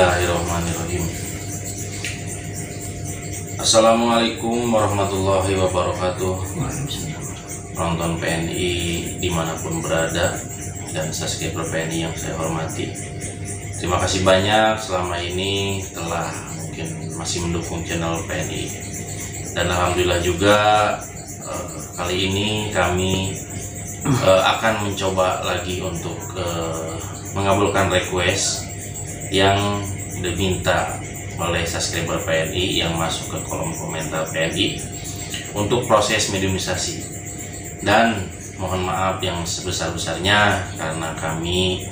Bismillahirrahmanirrahim. Assalamualaikum warahmatullahi wabarakatuh. Penonton PNI dimanapun berada dan subscriber PNI yang saya hormati, terima kasih banyak selama ini telah mungkin masih mendukung channel PNI. Dan alhamdulillah juga kali ini kami akan mencoba lagi untuk mengabulkan request yang diminta oleh subscriber PNI yang masuk ke kolom komentar PNI untuk proses mediumisasi. Dan mohon maaf yang sebesar-besarnya karena kami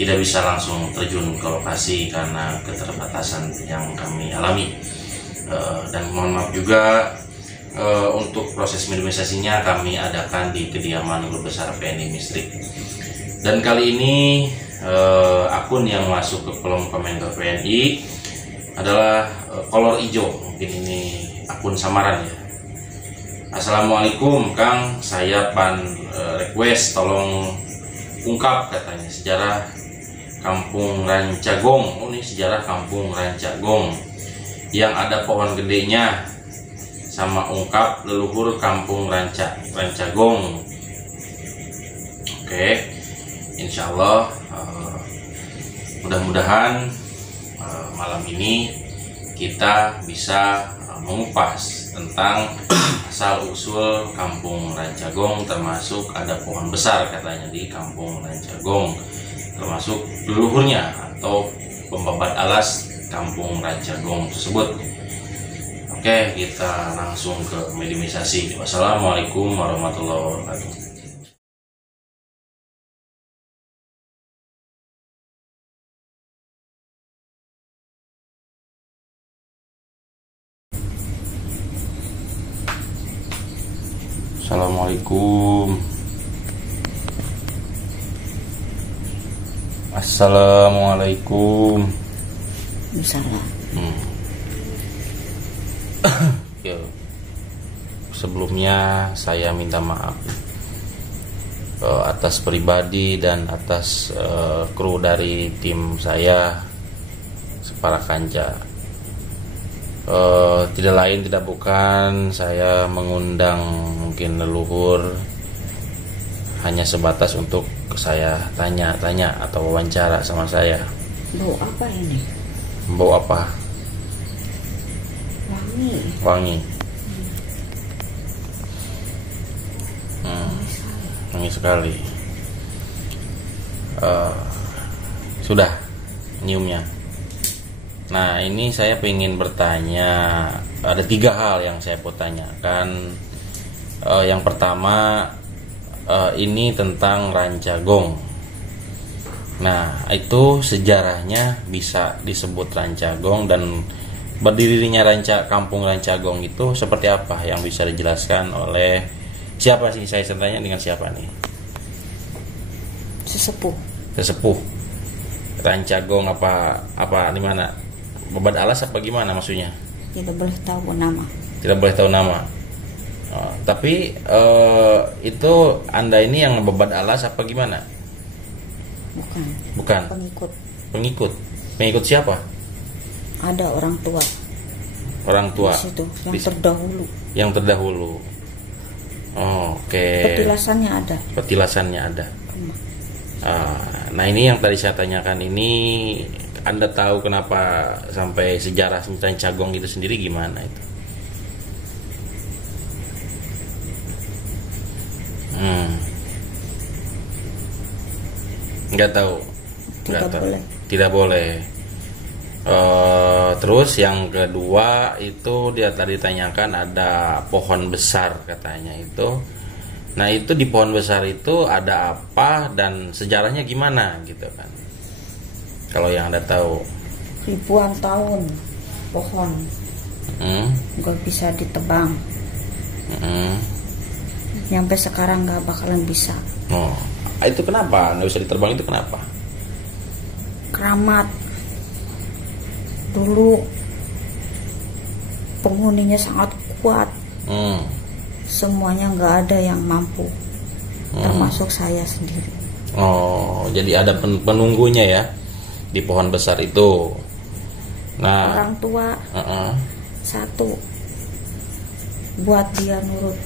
tidak bisa langsung terjun ke lokasi karena keterbatasan yang kami alami. Dan mohon maaf juga untuk proses mediumisasinya kami adakan di kediaman Guru Besar PNI Mistrik. Dan kali ini akun yang masuk ke kolom komentar PNI adalah kolor hijau. Mungkin ini akun samaran ya. Assalamualaikum Kang, saya request tolong ungkap katanya sejarah Kampung Rancagong. Oh, ini sejarah Kampung Rancagong yang ada pohon gedenya, sama ungkap leluhur Kampung Rancagong. Oke, insya Allah mudah-mudahan malam ini kita bisa mengupas tentang asal usul Kampung Rancagong, termasuk ada pohon besar katanya di Kampung Rancagong, termasuk leluhurnya atau pembabat alas Kampung Rancagong tersebut. Oke, kita langsung ke mediumisasi. Wassalamualaikum warahmatullahi wabarakatuh. Assalamualaikum. Assalamualaikum. Misalnya. Sebelumnya saya minta maaf atas pribadi dan atas kru dari tim saya Separa Kanca. Tidak lain tidak bukan saya mengundang mungkin leluhur hanya sebatas untuk saya tanya-tanya atau wawancara sama saya. Bau apa ini? Bau apa? Wangi. Wangi sekali. Sudah nyiumnya. Nah, ini saya ingin bertanya, ada 3 hal yang saya mau tanyakan. Yang pertama, ini tentang Rancagong. Nah, itu sejarahnya bisa disebut Rancagong, dan berdirinya Kampung Rancagong itu seperti apa yang bisa dijelaskan oleh siapa sih? Saya tanya dengan siapa nih? Sesepuh. Rancagong apa di mana? Babat alas apa gimana maksudnya? Tidak boleh tahu nama. Tidak boleh tahu nama. Tapi itu Anda ini yang babat alas apa gimana? Bukan. Pengikut siapa? Ada orang tua. Di situ, yang terdahulu. Oke. Petilasannya ada. Nah, ini yang tadi saya tanyakan ini, Anda tahu kenapa sampai sejarah Rancagong itu sendiri gimana itu? Nggak tahu. Tidak boleh. Terus yang kedua itu dia tadi tanyakan ada pohon besar katanya itu. Nah, itu di pohon besar itu ada apa dan sejarahnya gimana gitu kan? Kalau yang Anda tahu. Ribuan tahun pohon nggak bisa ditebang. Sampai sekarang nggak bakalan bisa. Oh, itu kenapa nggak bisa ditebang? Itu kenapa? Keramat. Dulu penghuninya sangat kuat. Semuanya nggak ada yang mampu, termasuk saya sendiri. Oh, jadi ada penunggunya ya di pohon besar itu. Nah, orang tua satu buat dia nurut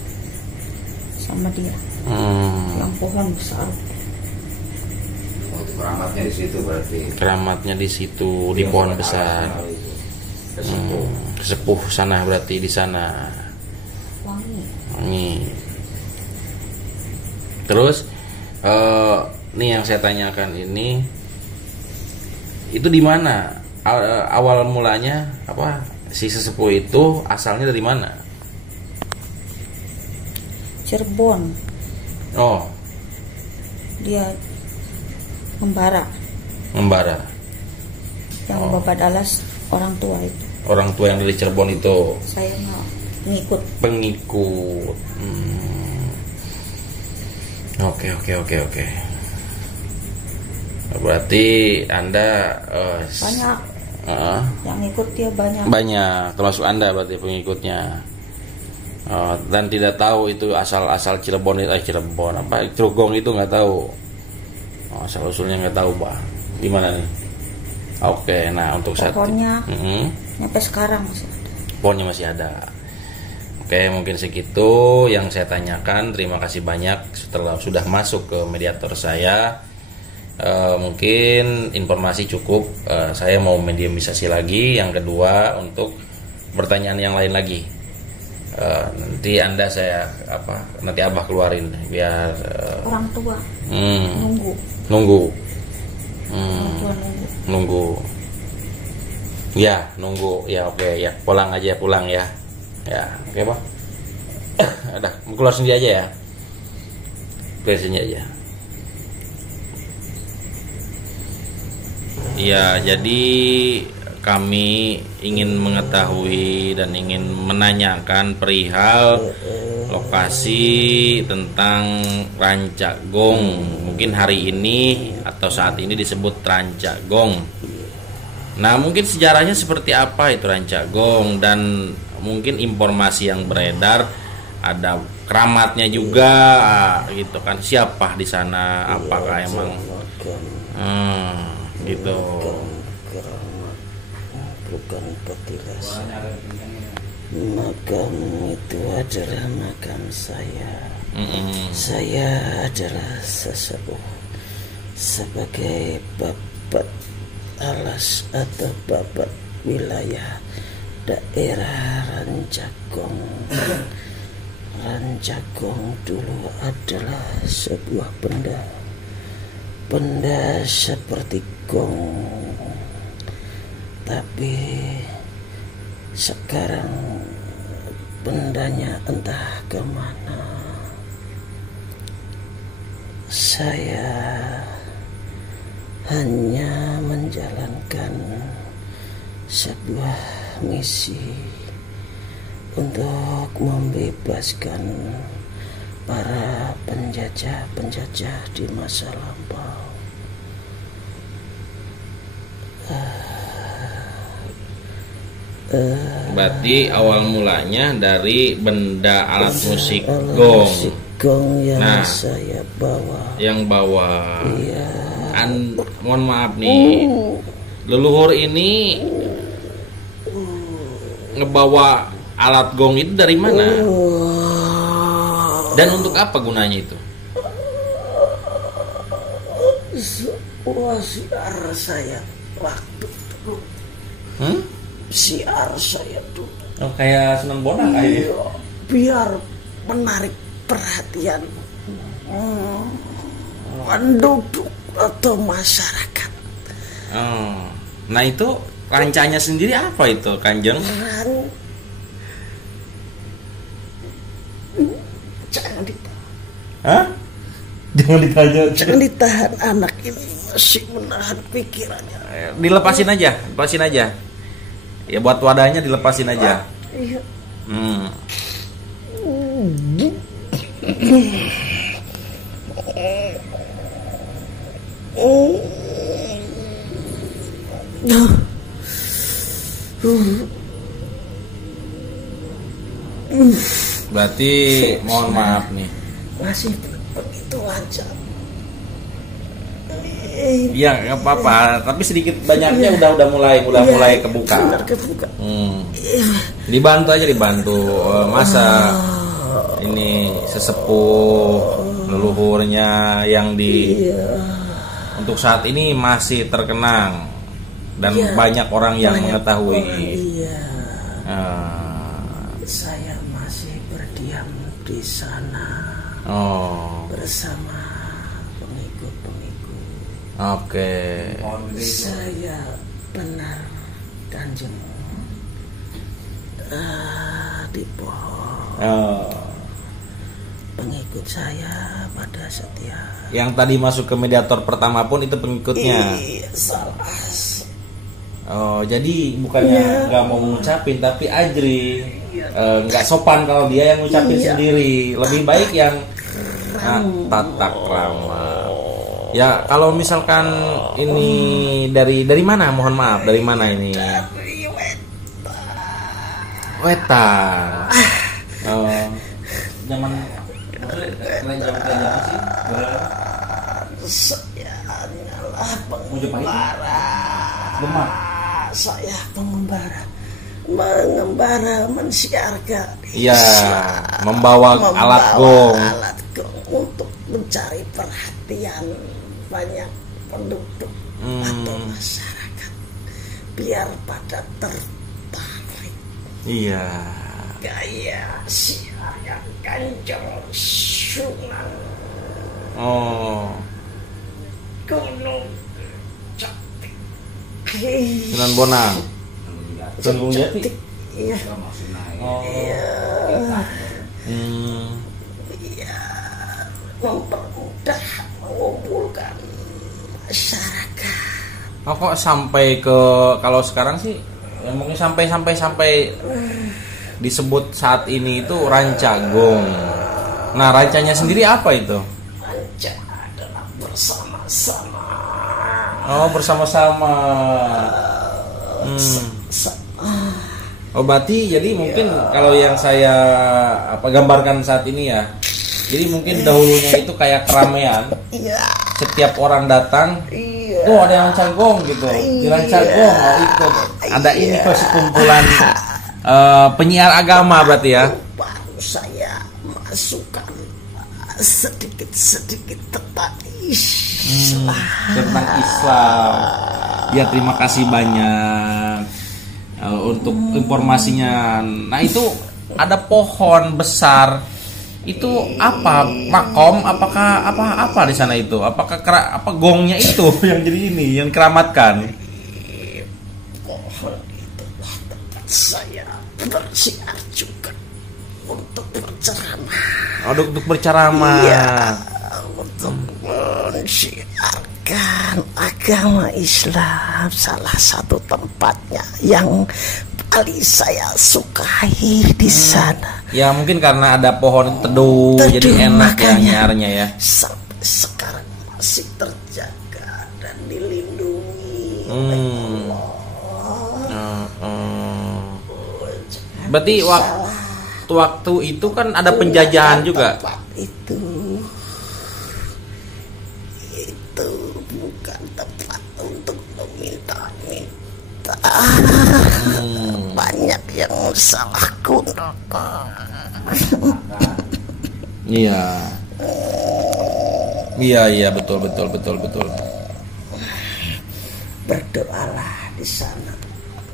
sama dia. Yang pohon besar. Keramatnya di situ berarti. Keramatnya di situ di pohon besar. Sesepuh sana berarti di sana. Wangi. Terus nih yang saya tanyakan ini itu di mana awal mulanya apa si sesepuh itu asalnya dari mana? Cirebon. Oh. Dia membara. Yang babat alas orang tua itu. Orang tua yang dari Cirebon itu. Saya nggak ngikut. Pengikut. Oke. Berarti Anda banyak. Yang ikut dia banyak. Banyak, termasuk Anda berarti pengikutnya. Dan tidak tahu itu asal Cirebon apa Trogong itu nggak tahu. Asal usulnya nggak tahu, Pak. Di mana nih? Oke, nah untuk saat pohonnya sampai sekarang masih ada. Pohonnya masih ada. Oke, mungkin segitu yang saya tanyakan. Terima kasih banyak setelah sudah masuk ke mediator saya. Mungkin informasi cukup. Saya mau mediumisasi lagi. Yang kedua untuk pertanyaan yang lain lagi. Nanti Anda nanti Abah keluarin biar orang tua nunggu. Nunggu. Ya, nunggu. Ya, oke ya. Pulang ya. Ya, oke, Pak. Udah, keluar sendiri aja ya. Keluar sini aja. Ya, jadi kami ingin mengetahui dan ingin menanyakan perihal lokasi tentang Rancak Gong. Mungkin hari ini atau saat ini disebut Rancak Gong. Nah, mungkin sejarahnya seperti apa itu Rancak Gong, dan mungkin informasi yang beredar ada keramatnya juga gitu kan. Siapa di sana? Apakah emang gitu? Bukan petilas. Makam itu adalah makam saya. Saya adalah sesepuh sebagai babat alas atau babat wilayah daerah Rancagong. Rancagong dulu adalah sebuah benda seperti gong, tapi sekarang bendanya entah kemana. Saya hanya menjalankan sebuah misi untuk membebaskan para penjajah di masa lampau. Berarti awal mulanya dari benda alat musik gong yang saya bawa. Yang bawa. Iya. Mohon maaf nih, leluhur ini ngebawa alat gong itu dari mana? Dan untuk apa gunanya itu? Siar saya waktu dulu. Siar saya dulu. Oh, kayak senang bonak aja. Biar menarik perhatian penduduk atau masyarakat. Nah itu rancanya sendiri apa itu, Kanjeng? Jangan ditahan. Hah? Jangan ditanya. Jangan ditahan, anak ini masih menahan pikirannya. Dilepasin aja. Ya buat wadahnya dilepasin aja. Iya. Berarti mohon maaf nih. Masih begitu aja. Iya, nggak apa-apa. Tapi sedikit banyaknya udah mulai kebuka. Dibantu aja, masa ini sesepuh leluhurnya yang untuk saat ini masih terkenang dan banyak orang yang mengetahui. Saya masih berdiam di sana bersama pengikut-pengikut. Oke. Saya benar Kanjeng di pohon. Pengikut saya pada setia. Yang tadi masuk ke mediator pertama pun itu pengikutnya. Iya, salah. Jadi bukannya nggak mau ngucapin, tapi Ajri nggak sopan kalau dia yang ngucapin sendiri. Lebih baik yang tata krama. Ya, kalau misalkan ini dari mana? Mohon maaf, dari mana ini? Dari Wetan. Zaman saya hanyalah pengembara. Saya mengembara mensiarkan. Iya, membawa alat gong untuk mencari perhatian banyak penduduk atau masyarakat biar pada tertarik. Iya. Gaya siar yang Kanjeng Sunan Gunung Jati. Sunan Bonang. Gunung Jati. Iya. Mempermudah mengumpulkan masyarakat. Kok sampai ke, kalau sekarang sih ya mungkin sampai disebut saat ini itu Rancagong. Nah, rancanya sendiri apa itu? Ranca adalah bersama-sama. Bersama-sama. Berarti jadi mungkin kalau yang saya gambarkan saat ini ya. Jadi mungkin dahulunya itu kayak keramaian. Setiap orang datang, ada yang Rancagong gitu. Di Rancagong ikut. Ada ini kumpulan penyiar agama berarti ya. Baru saya masukkan sedikit tentang Islam. Tentang Islam. Ya, terima kasih banyak untuk informasinya. Nah, itu ada pohon besar. Itu apa? Makom? Apakah apa di sana itu? Apakah gongnya itu yang jadi ini yang keramatkan? Pohon itu tempat saya bersiar juga untuk berceramah. Untuk berceramah. Iya, untuk mensiarkan agama Islam. Salah satu tempatnya yang paling saya sukai di sana. Ya, mungkin karena ada pohon teduh jadi enak ya nyiarnya ya. Sampai sekarang masih terjaga dan dilindungi. Berarti waktu itu kan ada penjajahan juga. Itu bukan tempat untuk meminta-minta. Banyak yang salah gunakan. Iya, betul. Berdoalah di sana,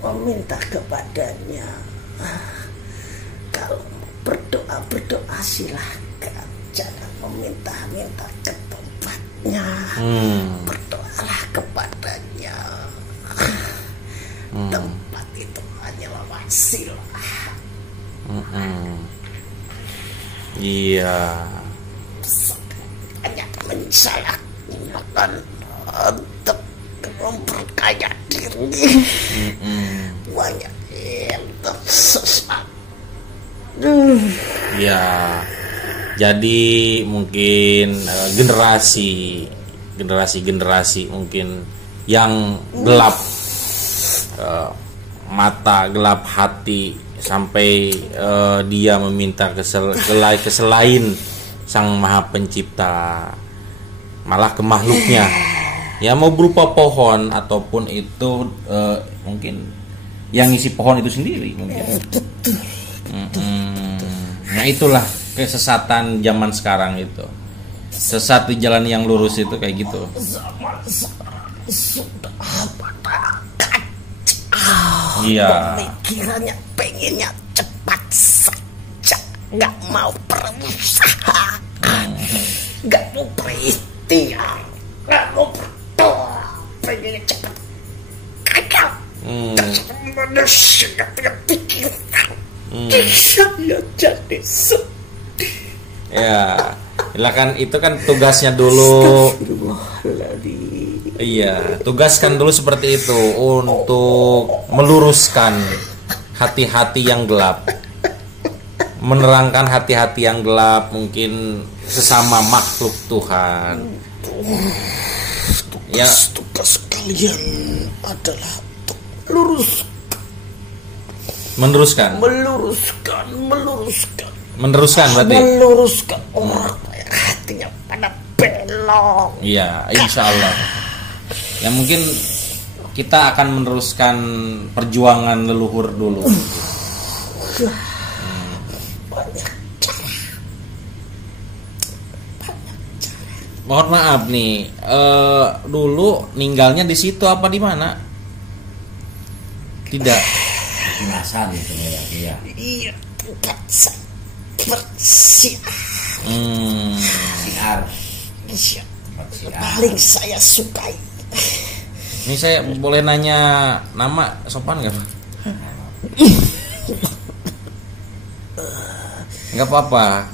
meminta kepadanya. Kalau berdoa silahkan, jangan meminta-minta ke tempatnya. Berdoalah kepadanya. Tempat itu hanyalah wasilah. Iya. Hanya saya gunakan untuk memperkaya diri. Banyak yang tersesat. Ya, jadi mungkin generasi mungkin yang gelap mata, gelap hati, sampai dia meminta keselain Sang Maha Pencipta, malah ke makhluknya Ya mau berupa pohon ataupun itu mungkin yang isi pohon itu sendiri mungkin. Nah itulah kesesatan zaman sekarang itu. Sesat di jalan yang lurus itu kayak gitu. Zaman sekarang sudah pada Iya. pemikirannya pengennya cepat saja, nggak mau berusaha, nggak mau berikhtiar, nggak mau berdoa, pengennya cepat gagal. Manusia dengan pikiran saya jadi sedih. Ya, lah kan itu kan tugasnya dulu. Astagfirullahaladzim. Iya, tugaskan dulu seperti itu untuk meluruskan hati-hati yang gelap, menerangkan hati-hati yang gelap mungkin sesama makhluk Tuhan. Ya, Tugas kalian adalah untuk meluruskan berarti. Meluruskan orang yang hatinya pada belok. Iya, insya Allah. Ya mungkin kita akan meneruskan perjuangan leluhur dulu. Banyak cara. Mohon maaf nih, dulu ninggalnya di situ apa di mana? Tidak. Kemasan itu ya. Iya, tempat saya bersiar. Siar. Iya, paling saya sukai. Ini saya boleh nanya nama sopan nggak, Pak? Nggak apa-apa.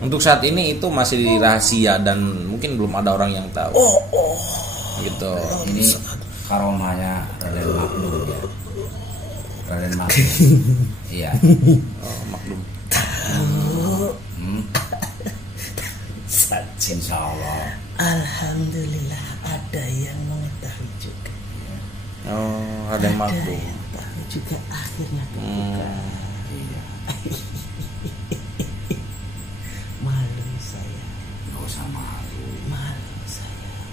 Untuk saat ini itu masih rahasia dan mungkin belum ada orang yang tahu. Gitu. Ini karomanya Raden Maklum ya. Raden Maklum. Iya. Oh, maklum. Insya Allah. Alhamdulillah ada yang mengetahui juga. Oh, ada yang maklum. Ada yang tahu juga akhirnya terbuka. Malu saya. Gak usah malu. Malu saya.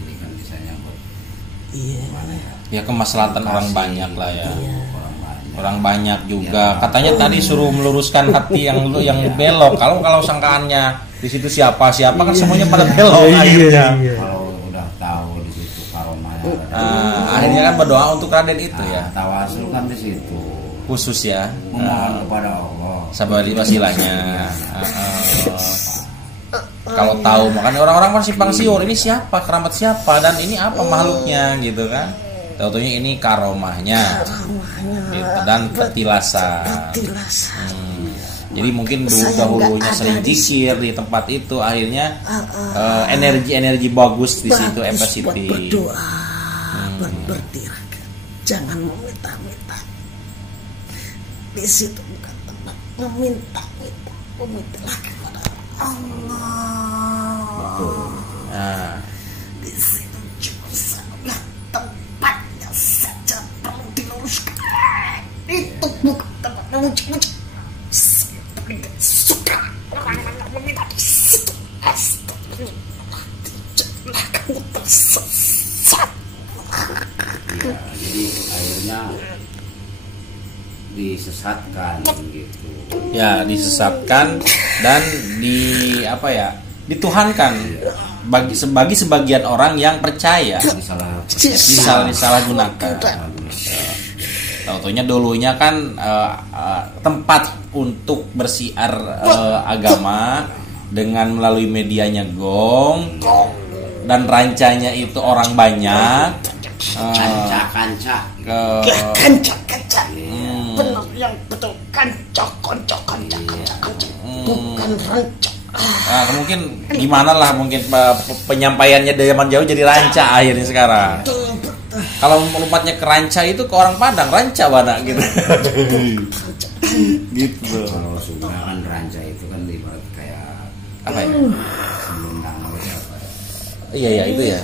Ini kan bisa nyangkut. Iya. Mana ya? Ya kemaslahatan orang banyak lah ya. Orang banyak. Orang banyak juga. Katanya tadi suruh meluruskan hati yang belok. Kalau sangkaannya di situ siapa kan semuanya pada belok akhirnya. Kalau udah tahu di situ karomanya. Akhirnya kan berdoa untuk Raden itu ya. Tawasul kan di situ. Khusus ya. Memohon kepada Allah. Sabar wasilahnya. Kalau tahu makanya orang-orang masih simpang siur ini siapa, keramat siapa dan ini apa makhluknya gitu kan. Tahu-taunya ini karomahnya. Gitu, dan petilasan. Jadi mungkin dahulunya sering zikir di tempat itu akhirnya energi bagus di situ Bagus buat positif. berdoa, buat bertirakat. Jangan meminta-minta. Di situ bukan tempat meminta-minta. Memintalah kepada Allah. Nah, Di situ cuma salah tempatnya saja perlu diluruskan. Itu bukan tempat memuji-muji. Saya tidak suka orang-orang meminta di situ. Astagfirullah, janganlah kamu tersesat. Ya, jadi akhirnya disesatkan gitu. ya disesatkan dan dituhankan bagi sebagian orang yang percaya disalahgunakan. Tahu-taunya dulunya kan tempat untuk bersiar agama dengan melalui medianya gong dan rancanya itu orang banyak. Kanca. Kanca. Benar yang betul kanca. Bukan ranca. Mungkin gimana lah mungkin penyampaiannya dari zaman jauh jadi ranca akhirnya sekarang. Kalau melompatnya ke ranca itu ke orang Padang ranca mana gitu. Gitu. Kalau sudah kan ranca itu kan ibarat kayak Apa ya? selendang apa ya? Iya itu ya.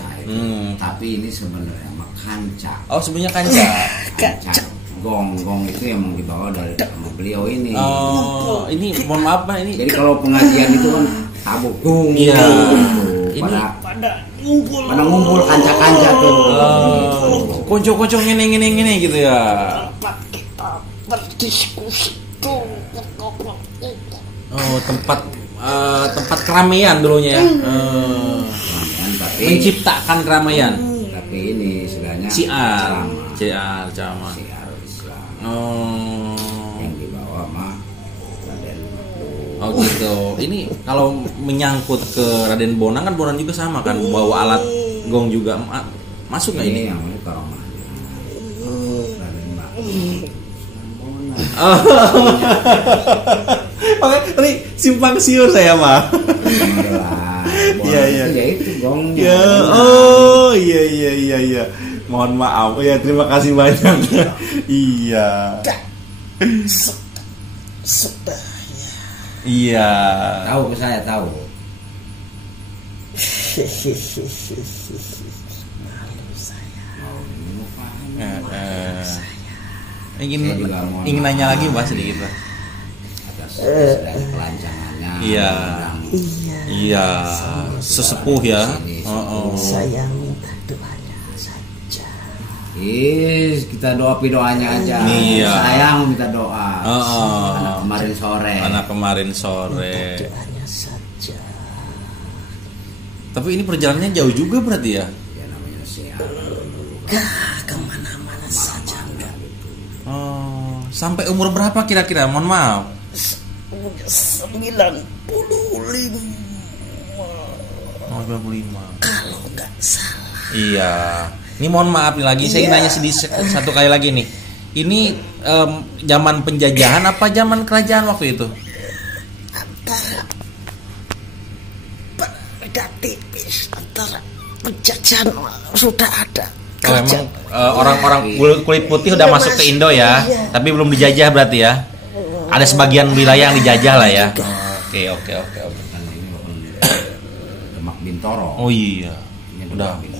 Tapi ini sebenarnya mah kanca. Oh sebenarnya kanca. Gong itu yang mau dibawa dari sama beliau ini. Oh ini mohon maaf Pak ini. Jadi kalau pengajian itu kan tabuk gong. Iya. Gitu. ini pada ngumpul kanca-kanca tuh. konco-konco ngene gitu ya. Tempat kita berdiskusi tuh. Oh, tempat keramaian dulunya ya. Tapi Menciptakan keramaian. ini istilahnya Syiar Islam Oh. yang dibawa sama Raden. Oh gitu. Ini kalau menyangkut ke Raden Bonang kan Bonang juga sama kan bawa alat gong juga. Masuk nggak ini? Ini yang ini karomah. Raden Mbak. Oke, tadi simpang siur saya mah. Iya. Ya itu gongnya. Ya, oh iya. Mohon maaf ya, terima kasih banyak. Iya. Sudah. Iya. Tahu saya tahu. Ingin nanya lagi Mbak sedikit Pak. Atas kelancangannya. Iya. Iya. Sesepuh ya. Saya minta doanya saja. Kita doanya aja. Iya. Sayang minta doa. Anak kemarin sore. Doanya saja. Tapi ini perjalanannya jauh juga berarti ya? Ya namanya syiar. Kemana-mana saja enggak. Oh, sampai umur berapa kira-kira? Mohon maaf. 95. Oh, 95. Kalau nggak salah. Iya. Ini mohon maaf nih lagi, saya ingin nanya satu kali lagi nih. Ini zaman penjajahan apa zaman kerajaan waktu itu? Antara beda tipis, antara penjajahan sudah ada. Oh, emang orang-orang kulit putih udah masuk ke Indo ya, tapi belum dijajah berarti ya. Ada sebagian wilayah yang dijajah lah ya. Oke. Demak Bintoro. Oh iya. Ini Udah. Demak Bintoro.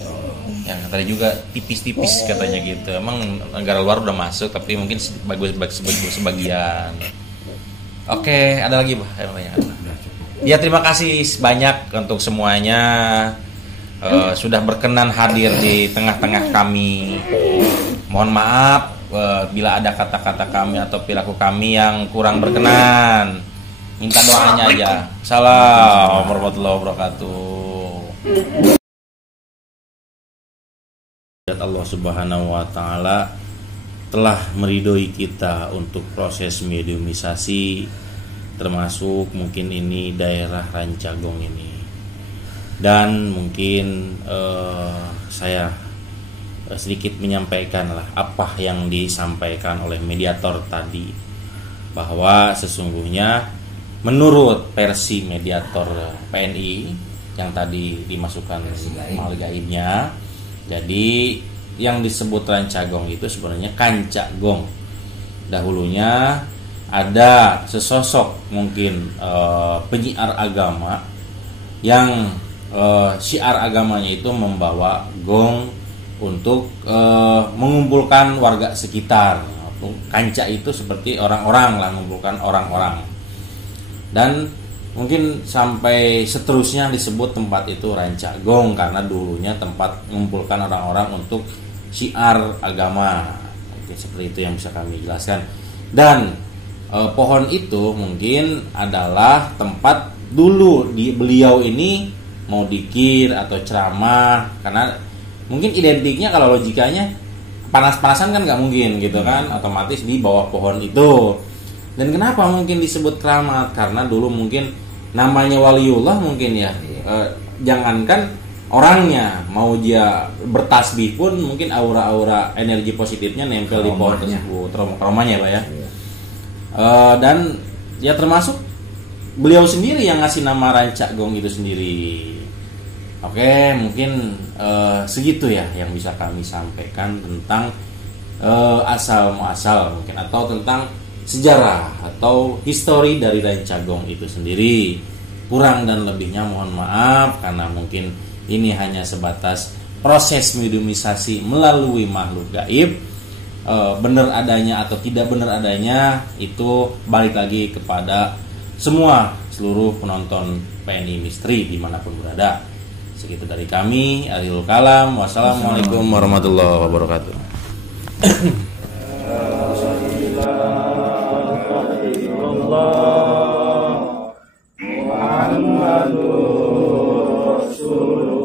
Yang tadi juga tipis-tipis katanya gitu. Emang negara luar udah masuk, tapi mungkin sebagian. Oke, ada lagi Pak? Ya terima kasih banyak untuk semuanya. Sudah berkenan hadir di tengah-tengah kami. Mohon maaf bila ada kata-kata kami atau perilaku kami yang kurang berkenan. Minta doanya aja. Assalamualaikum warahmatullahi wabarakatuh. Allah Subhanahu wa taala telah meridhoi kita untuk proses mediumisasi, termasuk mungkin ini daerah Rancagong ini. Dan mungkin saya sedikit menyampaikan lah apa yang disampaikan oleh mediator tadi, bahwa sesungguhnya menurut versi mediator PNI yang tadi dimasukkan amal gaibnya, jadi yang disebut Rancagong itu sebenarnya Kancagong. Dahulunya ada sesosok mungkin penyiar agama yang syiar agamanya itu membawa gong untuk mengumpulkan warga sekitar. Kanca itu seperti orang-orang lah, mengumpulkan orang-orang. Dan mungkin sampai seterusnya disebut tempat itu Rancagong karena dulunya tempat mengumpulkan orang-orang untuk syiar agama. Mungkin seperti itu yang bisa kami jelaskan. Dan pohon itu mungkin adalah tempat dulu di beliau ini mau dikir atau ceramah, karena mungkin identiknya kalau logikanya panas-panasan kan nggak mungkin gitu kan, otomatis di bawah pohon itu. Dan kenapa mungkin disebut keramat? Karena dulu mungkin namanya waliullah mungkin ya, jangankan orangnya, mau dia bertasbih pun mungkin aura-aura energi positifnya nempel di pohon tersebut, aromanya Pak ya. Dan ya termasuk beliau sendiri yang ngasih nama Rancagong itu sendiri. Oke, mungkin segitu ya yang bisa kami sampaikan tentang asal muasal mungkin, atau tentang sejarah atau histori dari Rancagong itu sendiri. Kurang dan lebihnya mohon maaf karena mungkin ini hanya sebatas proses mediumisasi melalui makhluk gaib. Benar adanya atau tidak benar adanya itu balik lagi kepada seluruh penonton PNI Misteri dimanapun berada. Segitu dari kami, Ariel Kalam. Wassalamualaikum warahmatullahi wabarakatuh. Muhammadur Rasulullah.